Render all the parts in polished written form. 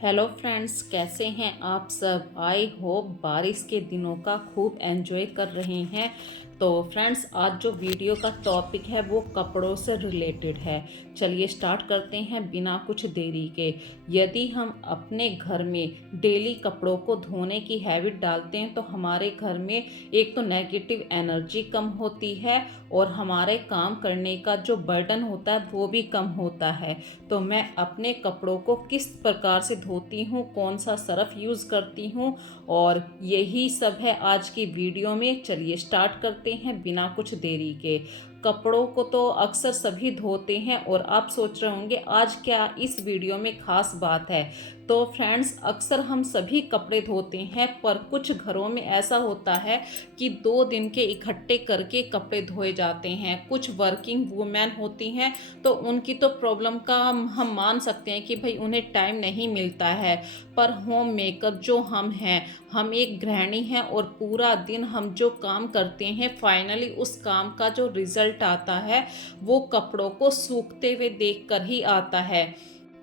Hello friends, कैसे हैं आप सब। आई होप बारिश के दिनों का खूब एंजॉय कर रहे हैं। तो फ्रेंड्स, आज जो वीडियो का टॉपिक है वो कपड़ों से रिलेटेड है। चलिए स्टार्ट करते हैं बिना कुछ देरी के। यदि हम अपने घर में डेली कपड़ों को धोने की हैबिट डालते हैं तो हमारे घर में एक तो नेगेटिव एनर्जी कम होती है और हमारे काम करने का जो बर्डन होता है वो भी कम होता है। तो मैं अपने कपड़ों को किस प्रकार से धोती हूँ, कौन सा सर्फ यूज़ करती हूँ, और यही सब है आज की वीडियो में। चलिए स्टार्ट करते हैं बिना कुछ देरी के। कपड़ों को तो अक्सर सभी धोते हैं और आप सोच रहे होंगे आज क्या इस वीडियो में खास बात है। तो फ्रेंड्स, अक्सर हम सभी कपड़े धोते हैं, पर कुछ घरों में ऐसा होता है कि 2 दिन के इकट्ठे करके कपड़े धोए जाते हैं। कुछ वर्किंग वुमेन होती हैं तो उनकी तो प्रॉब्लम का हम मान सकते हैं कि भाई उन्हें टाइम नहीं मिलता है। पर होम मेकर जो हम हैं, हम एक गृहिणी हैं और पूरा दिन हम जो काम करते हैं, फाइनली उस काम का जो रिजल्ट आता है वो कपड़ों को सूखते हुए देखकर ही आता है।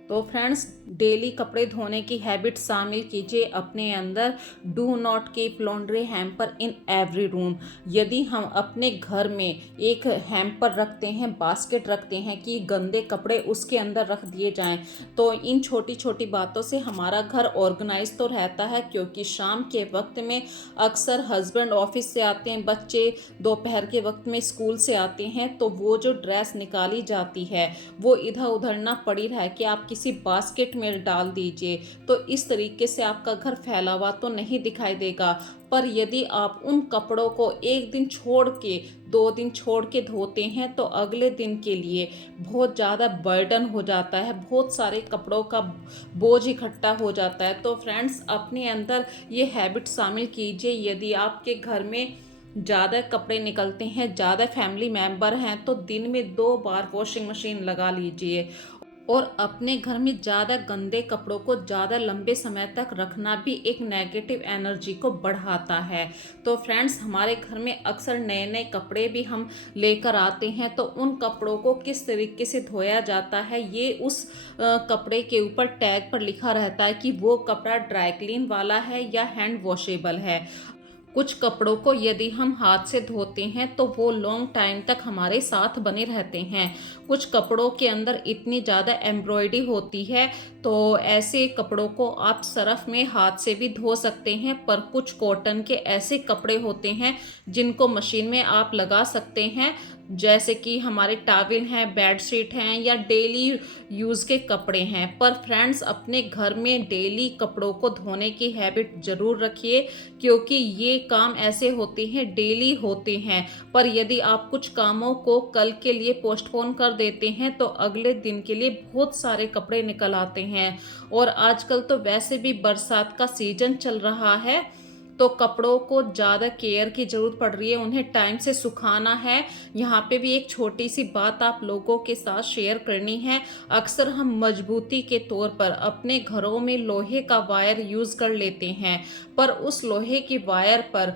तो फ्रेंड्स, डेली कपड़े धोने की हैबिट शामिल कीजिए अपने अंदर। Do not keep laundry hamper in every room. यदि हम अपने घर में एक हैम्पर रखते हैं, बास्केट रखते हैं कि गंदे कपड़े उसके अंदर रख दिए जाएं, तो इन छोटी छोटी बातों से हमारा घर ऑर्गेनाइज तो रहता है। क्योंकि शाम के वक्त में अक्सर हस्बैंड ऑफिस से आते हैं, बच्चे दोपहर के वक्त में स्कूल से आते हैं, तो वो जो ड्रेस निकाली जाती है वो इधर उधर ना पड़ी रहे कि आप किसी बास्केट में डाल दीजिए। तो इस तरीके से आपका घर फैला हुआ तो नहीं दिखाई देगा। पर यदि आप उन कपड़ों को एक दिन छोड़ के 2 दिन छोड़ के धोते हैं तो अगले दिन के लिए बहुत ज़्यादा बर्डन हो जाता है, बहुत सारे कपड़ों का बोझ इकट्ठा हो जाता है। तो फ्रेंड्स, अपने अंदर ये हैबिट शामिल कीजिए। यदि आपके घर में ज़्यादा कपड़े निकलते हैं, ज़्यादा फैमिली मेंबर हैं, तो दिन में 2 बार वॉशिंग मशीन लगा लीजिए। और अपने घर में ज़्यादा गंदे कपड़ों को ज़्यादा लंबे समय तक रखना भी एक नेगेटिव एनर्जी को बढ़ाता है। तो फ्रेंड्स, हमारे घर में अक्सर नए नए कपड़े भी हम लेकर आते हैं, तो उन कपड़ों को किस तरीके से धोया जाता है ये उस कपड़े के ऊपर टैग पर लिखा रहता है कि वो कपड़ा ड्राई क्लीन वाला है या हैंड वॉशेबल है। कुछ कपड़ों को यदि हम हाथ से धोते हैं तो वो लॉन्ग टाइम तक हमारे साथ बने रहते हैं। कुछ कपड़ों के अंदर इतनी ज़्यादा एम्ब्रॉयडरी होती है, तो ऐसे कपड़ों को आप सर्फ में हाथ से भी धो सकते हैं। पर कुछ कॉटन के ऐसे कपड़े होते हैं जिनको मशीन में आप लगा सकते हैं, जैसे कि हमारे टावल हैं, बेडशीट हैं या डेली यूज़ के कपड़े हैं। पर फ्रेंड्स, अपने घर में डेली कपड़ों को धोने की हैबिट ज़रूर रखिए, क्योंकि ये काम ऐसे होते हैं डेली होते हैं। पर यदि आप कुछ कामों को कल के लिए पोस्टपोन कर देते हैं तो अगले दिन के लिए बहुत सारे कपड़े निकल आते हैं। और आजकल तो वैसे भी बरसात का सीजन चल रहा है, तो कपड़ों को ज़्यादा केयर की ज़रूरत पड़ रही है, उन्हें टाइम से सुखाना है। यहाँ पे भी एक छोटी सी बात आप लोगों के साथ शेयर करनी है। अक्सर हम मजबूती के तौर पर अपने घरों में लोहे का वायर यूज़ कर लेते हैं, पर उस लोहे की वायर पर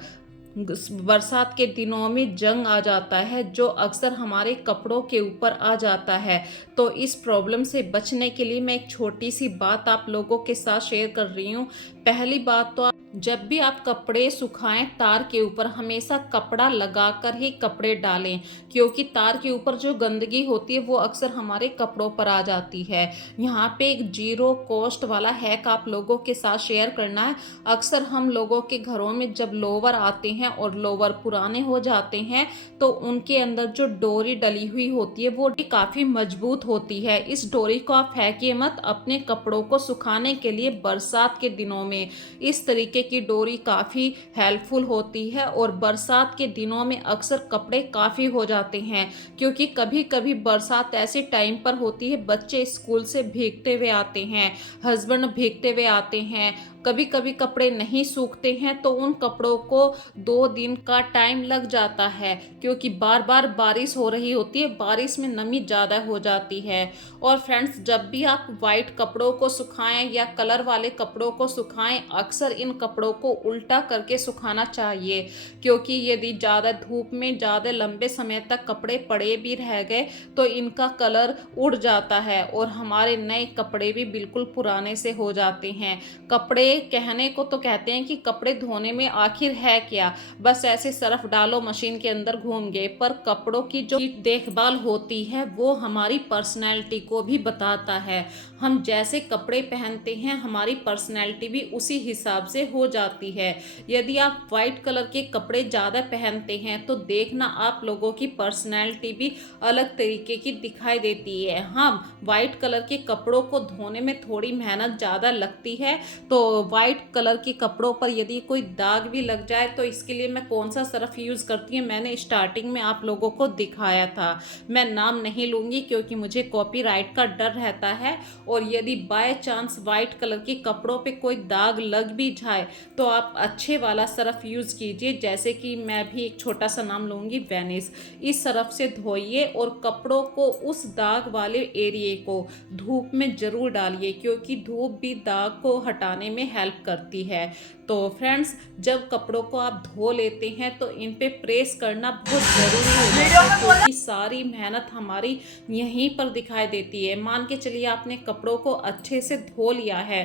बरसात के दिनों में जंग आ जाता है, जो अक्सर हमारे कपड़ों के ऊपर आ जाता है। तो इस प्रॉब्लम से बचने के लिए मैं एक छोटी सी बात आप लोगों के साथ शेयर कर रही हूँ। पहली बात तो जब भी आप कपड़े सुखाएं, तार के ऊपर हमेशा कपड़ा लगाकर ही कपड़े डालें, क्योंकि तार के ऊपर जो गंदगी होती है वो अक्सर हमारे कपड़ों पर आ जाती है। यहाँ पे एक जीरो कॉस्ट वाला हैक आप लोगों के साथ शेयर करना है। अक्सर हम लोगों के घरों में जब लोवर आते हैं और लोवर पुराने हो जाते हैं तो उनके अंदर जो डोरी डली हुई होती है वो काफ़ी मजबूत होती है। इस डोरी को आप फेंकिए मत अपने कपड़ों को सुखाने के लिए बरसात के दिनों में। इस तरीके की डोरी काफ़ी हेल्पफुल होती है और बरसात के दिनों में अक्सर कपड़े काफ़ी हो जाते हैं, क्योंकि कभी कभी बरसात ऐसे टाइम पर होती है, बच्चे स्कूल से भीगते हुए आते हैं, हस्बैंड भीगते हुए आते हैं, कभी कभी कपड़े नहीं सूखते हैं तो उन कपड़ों को 2 दिन का टाइम लग जाता है, क्योंकि बार बार बारिश हो रही होती है, बारिश में नमी ज़्यादा हो जाती है। और फ्रेंड्स, जब भी आप वाइट कपड़ों को सुखाएं या कलर वाले कपड़ों को सुखाएं, अक्सर इन कपड़ों को उल्टा करके सुखाना चाहिए, क्योंकि यदि ज़्यादा धूप में ज़्यादा लंबे समय तक कपड़े पड़े भी रह गए तो इनका कलर उड़ जाता है और हमारे नए कपड़े भी बिल्कुल पुराने से हो जाते हैं। कपड़े कहने को तो कहते हैं कि कपड़े धोने में आखिर है क्या, बस ऐसे सर्फ डालो मशीन के अंदर घूम गए, पर कपड़ों की जो देखभाल होती है वो हमारी पर्सनैलिटी को भी बताता है। हम जैसे कपड़े पहनते हैं हमारी पर्सनैलिटी भी उसी हिसाब से हो जाती है। यदि आप वाइट कलर के कपड़े ज़्यादा पहनते हैं तो देखना आप लोगों की पर्सनैलिटी भी अलग तरीके की दिखाई देती है। हाँ, वाइट कलर के कपड़ों को धोने में थोड़ी मेहनत ज़्यादा लगती है, तो वाइट कलर के कपड़ों पर यदि कोई दाग भी लग जाए तो इसके लिए मैं कौन सा सर्फ यूज़ करती हूँ, मैंने स्टार्टिंग में आप लोगों को दिखाया था। मैं नाम नहीं लूँगी क्योंकि मुझे कॉपीराइट का डर रहता है। और यदि बाय चांस वाइट कलर के कपड़ों पे कोई दाग लग भी जाए तो आप अच्छे वाला सर्फ यूज़ कीजिए, जैसे कि मैं भी एक छोटा सा नाम लूँगी, वेनिस। इस सर्फ से धोइए और कपड़ों को, उस दाग वाले एरिए को धूप में ज़रूर डालिए, क्योंकि धूप भी दाग को हटाने में हेल्प करती है। तो फ्रेंड्स, जब कपड़ों को आप धो लेते हैं तो इन पे प्रेस करना बहुत ज़रूरी हो जाता है, क्योंकि सारी मेहनत हमारी यहीं पर दिखाई देती है। मान के चलिए आपने कपड़ों को अच्छे से धो लिया है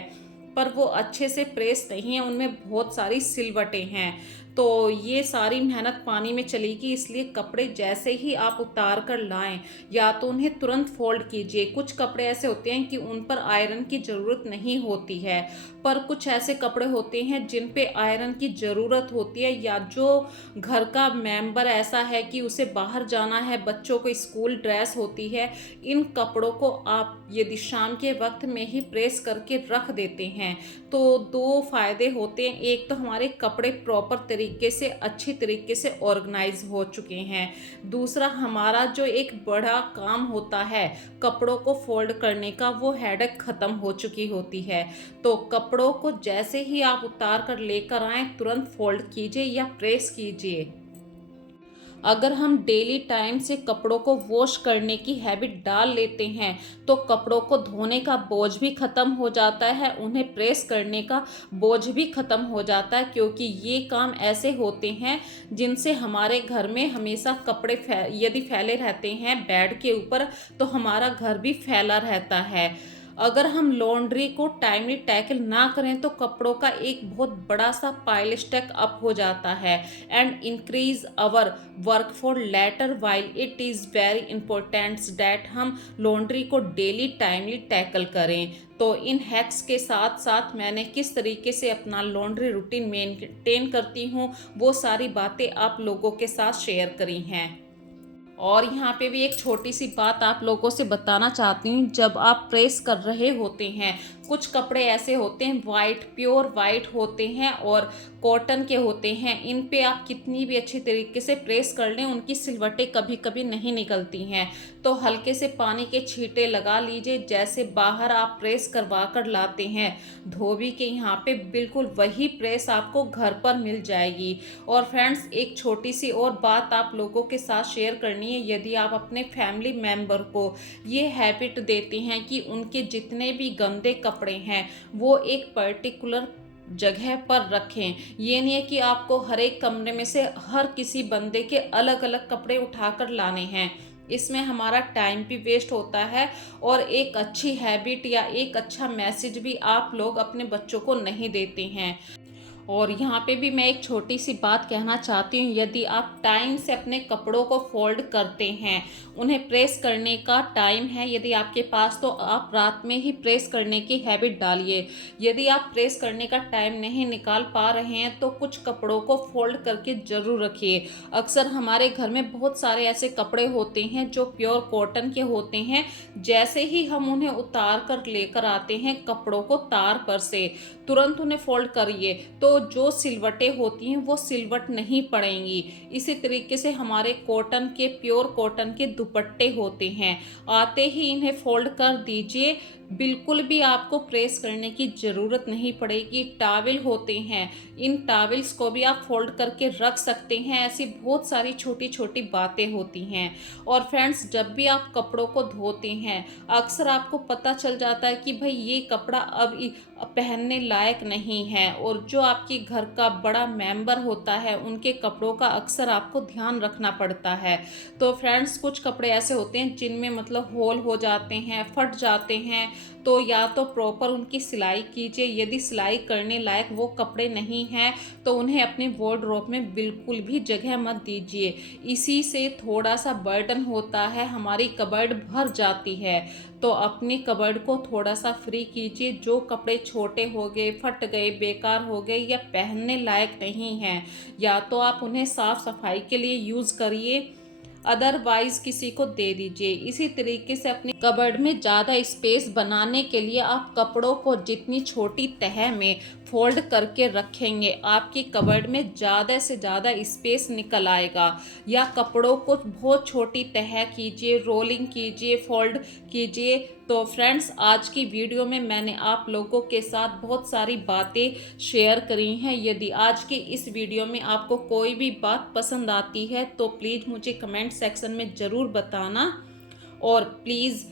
पर वो अच्छे से प्रेस नहीं है, उनमें बहुत सारी सिलवटें हैं, तो ये सारी मेहनत पानी में चलेगी। इसलिए कपड़े जैसे ही आप उतार कर लाएं या तो उन्हें तुरंत फोल्ड कीजिए। कुछ कपड़े ऐसे होते हैं कि उन पर आयरन की ज़रूरत नहीं होती है, पर कुछ ऐसे कपड़े होते हैं जिन पे आयरन की ज़रूरत होती है, या जो घर का मेंबर ऐसा है कि उसे बाहर जाना है, बच्चों को स्कूल ड्रेस होती है, इन कपड़ों को आप यदि शाम के वक्त में ही प्रेस करके रख देते हैं तो 2 फायदे होते हैं। एक तो हमारे कपड़े प्रॉपर तरीके से, अच्छी तरीके से ऑर्गेनाइज हो चुके हैं। दूसरा, हमारा जो एक बड़ा काम होता है कपड़ों को फोल्ड करने का, वो हेडेक ख़त्म हो चुकी होती है। तो कपड़ों को जैसे ही आप उतार कर लेकर आएँ तुरंत फोल्ड कीजिए या प्रेस कीजिए। अगर हम डेली टाइम से कपड़ों को वॉश करने की हैबिट डाल लेते हैं तो कपड़ों को धोने का बोझ भी ख़त्म हो जाता है, उन्हें प्रेस करने का बोझ भी ख़त्म हो जाता है, क्योंकि ये काम ऐसे होते हैं जिनसे हमारे घर में हमेशा कपड़े यदि फैले रहते हैं बेड के ऊपर तो हमारा घर भी फैला रहता है। अगर हम लॉन्ड्री को टाइमली टैकल ना करें तो कपड़ों का एक बहुत बड़ा सा पाइल स्टैक अप हो जाता है and increase our work for later. While it is very important that हम लॉन्ड्री को डेली टाइमली टैकल करें। तो इन हैक्स के साथ साथ मैंने किस तरीके से अपना लॉन्ड्री रूटीन मेंटेन करती हूँ वो सारी बातें आप लोगों के साथ शेयर करी हैं। और यहाँ पे भी एक छोटी सी बात आप लोगों से बताना चाहती हूँ, जब आप प्रेस कर रहे होते हैं, कुछ कपड़े ऐसे होते हैं वाइट, प्योर वाइट होते हैं और कॉटन के होते हैं, इन पे आप कितनी भी अच्छी तरीके से प्रेस कर लें उनकी सिलवटें कभी कभी नहीं निकलती हैं। तो हल्के से पानी के छींटे लगा लीजिए, जैसे बाहर आप प्रेस करवा कर लाते हैं धोबी के यहाँ पे, बिल्कुल वही प्रेस आपको घर पर मिल जाएगी। और फ्रेंड्स, एक छोटी सी और बात आप लोगों के साथ शेयर करनी है। यदि आप अपने फैमिली मेम्बर को ये हैबिट देते हैं कि उनके जितने भी गंदे कपड़े हैं वो एक पर्टिकुलर जगह पर रखें, ये नहीं है कि आपको हर एक कमरे में से हर किसी बंदे के अलग अलग कपड़े उठाकर लाने हैं, इसमें हमारा टाइम भी वेस्ट होता है और एक अच्छी हैबिट या एक अच्छा मैसेज भी आप लोग अपने बच्चों को नहीं देते हैं। और यहाँ पे भी मैं एक छोटी सी बात कहना चाहती हूँ, यदि आप टाइम से अपने कपड़ों को फोल्ड करते हैं, उन्हें प्रेस करने का टाइम है यदि आपके पास, तो आप रात में ही प्रेस करने की हैबिट डालिए। यदि आप प्रेस करने का टाइम नहीं निकाल पा रहे हैं तो कुछ कपड़ों को फोल्ड करके ज़रूर रखिए। अक्सर हमारे घर में बहुत सारे ऐसे कपड़े होते हैं जो प्योर कॉटन के होते हैं, जैसे ही हम उन्हें उतार कर लेकर आते हैं कपड़ों को तार पर से, तुरंत उन्हें फोल्ड करिए तो जो सिलवटें होती हैं वो सिलवट नहीं पड़ेंगी। इसी तरीके से हमारे कॉटन के, प्योर कॉटन के दुपट्टे होते हैं, आते ही इन्हें फोल्ड कर दीजिए। बिल्कुल भी आपको प्रेस करने की ज़रूरत नहीं पड़ेगी। टॉवल होते हैं, इन टॉवल्स को भी आप फोल्ड करके रख सकते हैं। ऐसी बहुत सारी छोटी छोटी बातें होती हैं। और फ्रेंड्स, जब भी आप कपड़ों को धोते हैं अक्सर आपको पता चल जाता है कि भाई ये कपड़ा अब पहनने लायक नहीं है, और जो आपके घर का बड़ा मेंबर होता है उनके कपड़ों का अक्सर आपको ध्यान रखना पड़ता है। तो फ्रेंड्स, कुछ कपड़े ऐसे होते हैं जिनमें मतलब होल हो जाते हैं, फट जाते हैं, तो या तो प्रॉपर उनकी सिलाई कीजिए। यदि सिलाई करने लायक वो कपड़े नहीं हैं तो उन्हें अपने वार्डरोब में बिल्कुल भी जगह मत दीजिए। इसी से थोड़ा सा बर्डन होता है, हमारी कबर्ड भर जाती है। तो अपनी कबर्ड को थोड़ा सा फ्री कीजिए। जो कपड़े छोटे हो गए, फट गए, बेकार हो गए या पहनने लायक नहीं हैं, या तो आप उन्हें साफ सफाई के लिए यूज़ करिए, अदरवाइज किसी को दे दीजिए। इसी तरीके से अपनी कबर्ड में ज़्यादा स्पेस बनाने के लिए आप कपड़ों को जितनी छोटी तह में फोल्ड करके रखेंगे आपकी कबर्ड में ज़्यादा से ज़्यादा स्पेस निकल आएगा। या कपड़ों को बहुत छोटी तह कीजिए, रोलिंग कीजिए, फोल्ड कीजिए। तो फ्रेंड्स, आज की वीडियो में मैंने आप लोगों के साथ बहुत सारी बातें शेयर करी हैं। यदि आज की इस वीडियो में आपको कोई भी बात पसंद आती है तो प्लीज़ मुझे कमेंट सेक्शन में ज़रूर बताना, और प्लीज़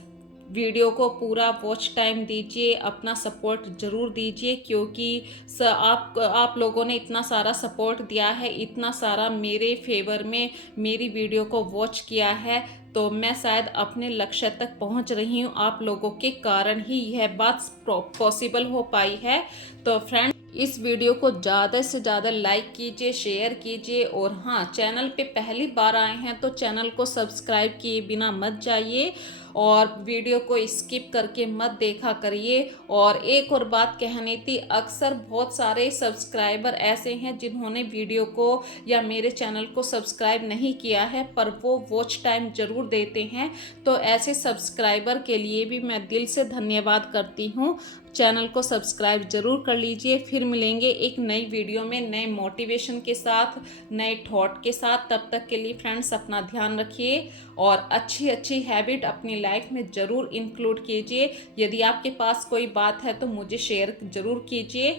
वीडियो को पूरा वॉच टाइम दीजिए, अपना सपोर्ट ज़रूर दीजिए, क्योंकि आप लोगों ने इतना सारा सपोर्ट दिया है, इतना सारा मेरे फेवर में मेरी वीडियो को वॉच किया है, तो मैं शायद अपने लक्ष्य तक पहुंच रही हूं। आप लोगों के कारण ही यह बात पॉसिबल हो पाई है। तो फ्रेंड, इस वीडियो को ज़्यादा से ज़्यादा लाइक कीजिए, शेयर कीजिए, और हाँ, चैनल पे पहली बार आए हैं तो चैनल को सब्सक्राइब किए बिना मत जाइए, और वीडियो को स्किप करके मत देखा करिए। और एक और बात कहनी थी, अक्सर बहुत सारे सब्सक्राइबर ऐसे हैं जिन्होंने वीडियो को या मेरे चैनल को सब्सक्राइब नहीं किया है पर वो वॉच टाइम ज़रूर देते हैं। तो ऐसे सब्सक्राइबर के लिए भी मैं दिल से धन्यवाद करती हूँ। चैनल को सब्सक्राइब ज़रूर कर लीजिए। फिर मिलेंगे एक नई वीडियो में नए मोटिवेशन के साथ, नए थॉट के साथ। तब तक के लिए फ्रेंड्स, अपना ध्यान रखिए और अच्छी अच्छी हैबिट अपनी लाइफ में ज़रूर इंक्लूड कीजिए। यदि आपके पास कोई बात है तो मुझे शेयर ज़रूर कीजिए।